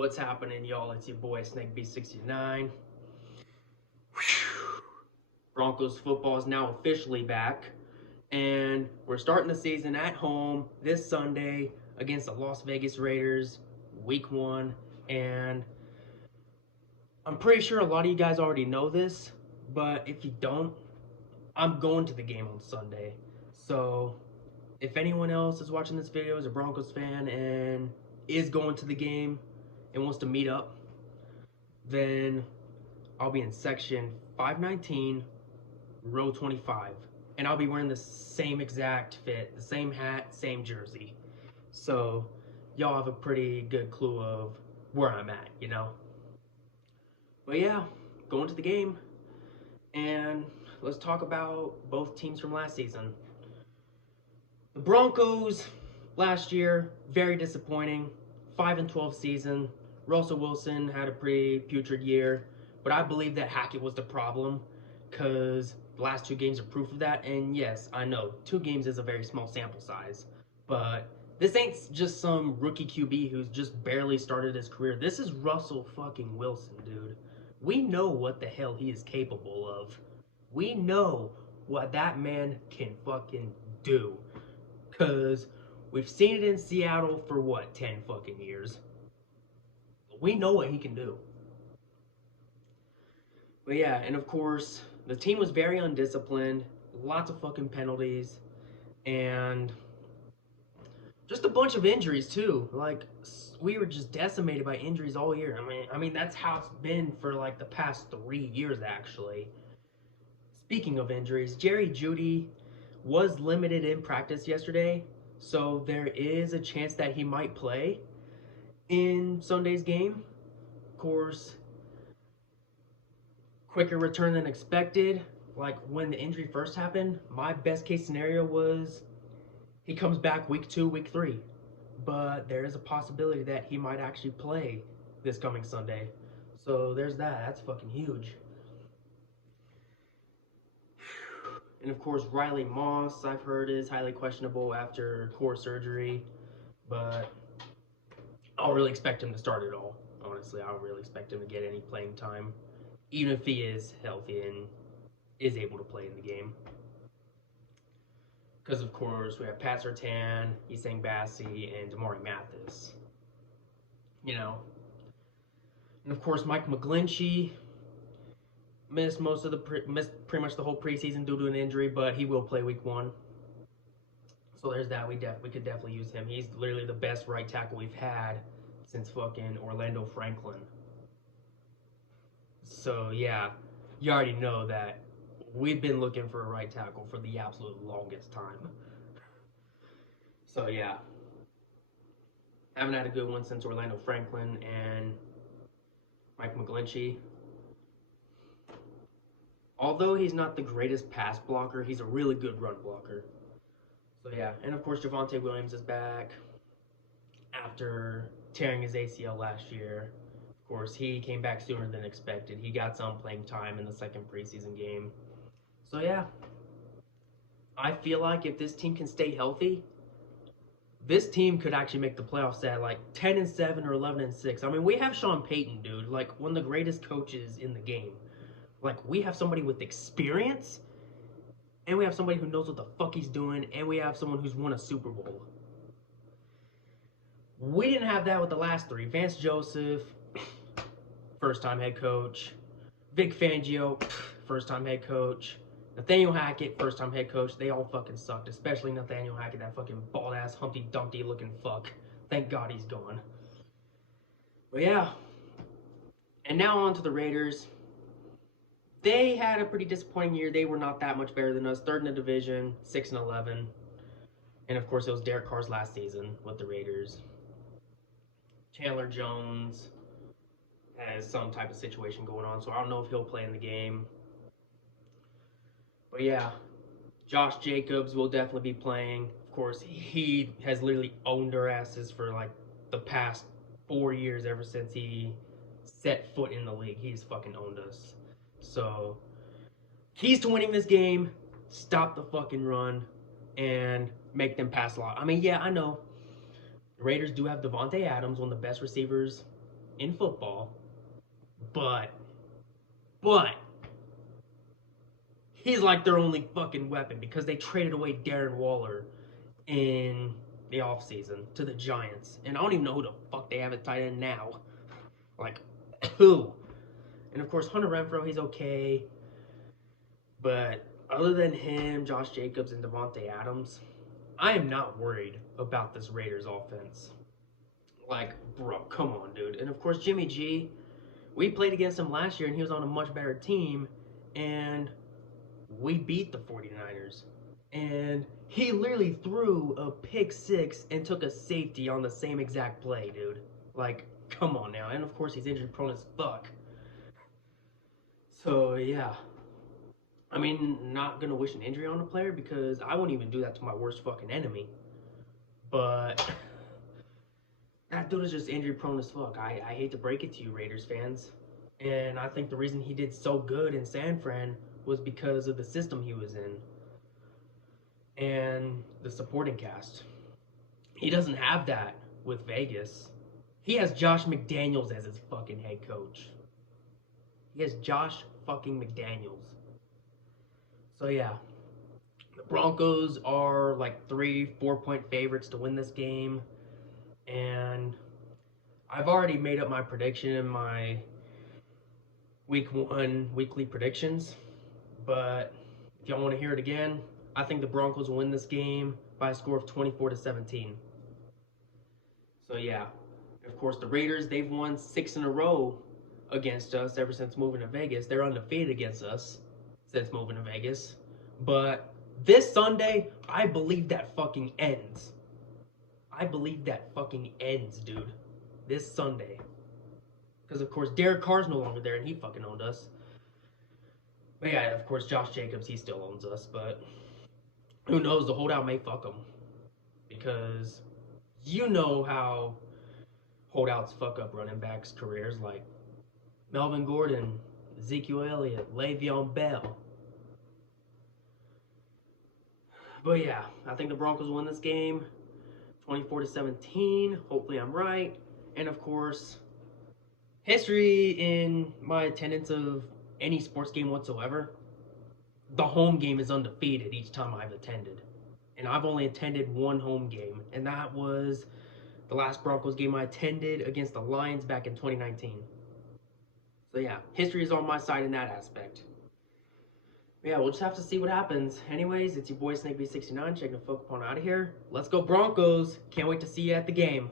What's happening, y'all? It's your boy SnakeB69. Broncos football is now officially back, and we're starting the season at home this Sunday against the Las Vegas Raiders, week 1. And I'm pretty sure a lot of you guys already know this, but if you don't, I'm going to the game on Sunday. So if anyone else is watching this video is a Broncos fan and is going to the game and wants to meet up, then I'll be in section 519, row 25. And I'll be wearing the same exact fit, the same hat, same jersey. So y'all have a pretty good clue of where I'm at, you know? But yeah, going to the game. And let's talk about both teams from last season. The Broncos last year, very disappointing. 5-12 season. Russell Wilson had a pretty putrid year, but I believe that Hackett was the problem because the last 2 games are proof of that. And yes, I know 2 games is a very small sample size, but this ain't just some rookie QB who's just barely started his career. This is Russell fucking Wilson, dude. We know what the hell he is capable of. We know what that man can fucking do. Because we've seen it in Seattle for what, 10 fucking years. We know what he can do. But yeah, and of course, the team was very undisciplined. Lots of fucking penalties. And just a bunch of injuries too. Like, we were just decimated by injuries all year. I mean that's how it's been for like the past 3 years actually. Speaking of injuries, Jerry Jeudy was limited in practice yesterday, so there is a chance that he might play in Sunday's game. Of course, quicker return than expected. Like when the injury first happened, my best case scenario was he comes back week 2, week 3. But there is a possibility that he might actually play this coming Sunday. So there's that. That's fucking huge. And of course, Riley Moss, I've heard, is highly questionable after core surgery. But I don't really expect him to start at all. Honestly, I don't really expect him to get any playing time, even if he is healthy and is able to play in the game. Because, of course, we have Pat Surtain, Essang Bassey, and Damari Mathis. You know. And, of course, Mike McGlinchey missed pretty much the whole preseason due to an injury, but he will play week 1. So there's that. We could definitely use him. He's literally the best right tackle we've had since fucking Orlando Franklin. So, yeah, you already know that we've been looking for a right tackle for the absolute longest time. So, yeah. Haven't had a good one since Orlando Franklin and Mike McGlinchey. Although he's not the greatest pass blocker, he's a really good run blocker. So, yeah. And, of course, Javonte Williams is back after tearing his ACL last year. Of course, he came back sooner than expected. He got some playing time in the second preseason game. So, yeah, I feel like if this team can stay healthy, this team could actually make the playoffs at like 10-7 or 11-6. I mean, we have Sean Payton, dude, like one of the greatest coaches in the game. Like, we have somebody with experience, and we have somebody who knows what the fuck he's doing, and we have someone who's won a Super Bowl. We didn't have that with the last 3. Vance Joseph, first-time head coach. Vic Fangio, first-time head coach. Nathaniel Hackett, first-time head coach. They all fucking sucked, especially Nathaniel Hackett, that fucking bald-ass, Humpty Dumpty-looking fuck. Thank God he's gone. But yeah. And now on to the Raiders. They had a pretty disappointing year. They were not that much better than us. 3rd in the division, 6-11. And of course, it was Derek Carr's last season with the Raiders. Chandler Jones has some type of situation going on, so I don't know if he'll play in the game. But yeah, Josh Jacobs will definitely be playing. Of course, he has literally owned our asses for like the past 4 years ever since he set foot in the league. He's fucking owned us. So, keys to winning this game, stop the fucking run and make them pass a lot. I mean, yeah, I know. The Raiders do have Devontae Adams, one of the best receivers in football, but but he's like their only fucking weapon because they traded away Darren Waller in the offseason to the Giants. And I don't even know who the fuck they have at tight end now. Like, who? And of course, Hunter Renfrow, he's okay. But other than him, Josh Jacobs, and Devontae Adams, I am not worried about this Raiders offense. Like, bro, come on, dude. And of course, Jimmy G, we played against him last year and he was on a much better team. And we beat the 49ers. And he literally threw a pick six and took a safety on the same exact play, dude. Like, come on now. And of course, he's injury prone as fuck. So, yeah. I mean, not gonna wish an injury on a player because I wouldn't even do that to my worst fucking enemy. But that dude is just injury prone as fuck. I hate to break it to you, Raiders fans. And I think the reason he did so good in San Fran was because of the system he was in and the supporting cast. He doesn't have that with Vegas. He has Josh McDaniels as his fucking head coach. He has Josh fucking McDaniels. So yeah, the Broncos are like 3-4 point favorites to win this game. And I've already made up my prediction in my week 1 weekly predictions. But if y'all want to hear it again, I think the Broncos will win this game by a score of 24-17. So yeah, of course the Raiders, they've won 6 in a row against us ever since moving to Vegas. They're undefeated against us since moving to Vegas. But this Sunday, I believe that fucking ends. I believe that fucking ends, dude. This Sunday. Because of course Derek Carr's no longer there and he fucking owned us. But yeah, of course, Josh Jacobs, he still owns us, but who knows, the holdout may fuck him. Because you know how holdouts fuck up running backs' careers, like Melvin Gordon, Ezekiel Elliott, Le'Veon Bell. But yeah, I think the Broncos win this game 24-17. Hopefully I'm right. And of course, history in my attendance of any sports game whatsoever, the home game is undefeated each time I've attended. And I've only attended one home game, and that was the last Broncos game I attended against the Lions back in 2019. So yeah, history is on my side in that aspect. But yeah, we'll just have to see what happens. Anyways, it's your boy SnakeB69 checking the fuck upon out of here. Let's go Broncos. Can't wait to see you at the game.